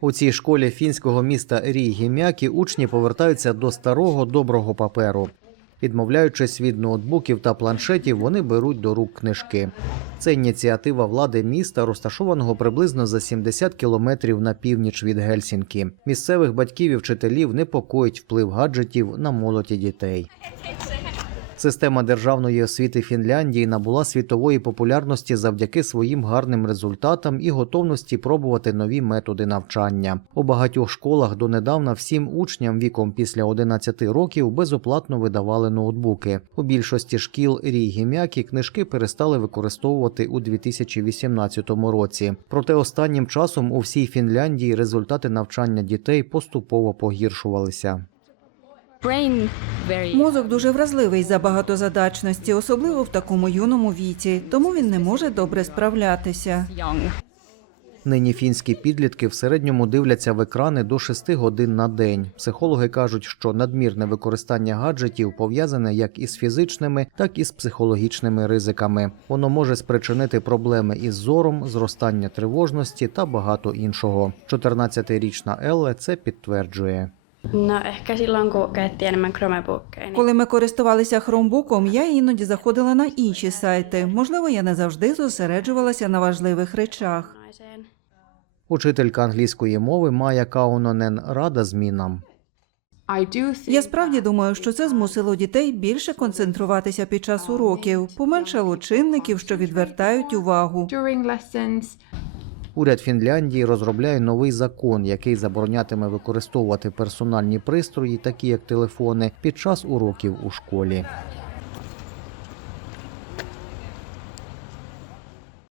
У цій школі фінського міста Рігім'які учні повертаються до старого доброго паперу. Відмовляючись від ноутбуків та планшетів, вони беруть до рук книжки. Це ініціатива влади міста, розташованого приблизно за 70 кілометрів на північ від Гельсінкі. Місцевих батьків і вчителів непокоїть вплив гаджетів на молоді дітей. Система державної освіти Фінляндії набула світової популярності завдяки своїм гарним результатам і готовності пробувати нові методи навчання. У багатьох школах донедавна всім учням віком після 11 років безоплатно видавали ноутбуки. У більшості шкіл Ріги М'які книжки перестали використовувати у 2018 році. Проте останнім часом у всій Фінляндії результати навчання дітей поступово погіршувалися. Brain Мозок дуже вразливий за багатозадачності, особливо в такому юному віці, тому він не може добре справлятися. Нині фінські підлітки в середньому дивляться в екрани до 6 годин на день. Психологи кажуть, що надмірне використання гаджетів пов'язане як із фізичними, так і з психологічними ризиками. Воно може спричинити проблеми із зором, зростання тривожності та багато іншого. 14-річна Елле це підтверджує. No ehkä silloin, kun käytti enemmän Chromebookia, niin Коли ми користувалися хромбуком, я іноді заходила на інші сайти. Можливо, я не завжди зосереджувалася на важливих речах. Учителька англійської мови Майя Каунонен рада змінам. Я справді думаю, що це змусило дітей більше концентруватися під час уроків, поменшало чинників, що відвертають увагу. Уряд Фінляндії розробляє новий закон, який заборонятиме використовувати персональні пристрої, такі як телефони, під час уроків у школі.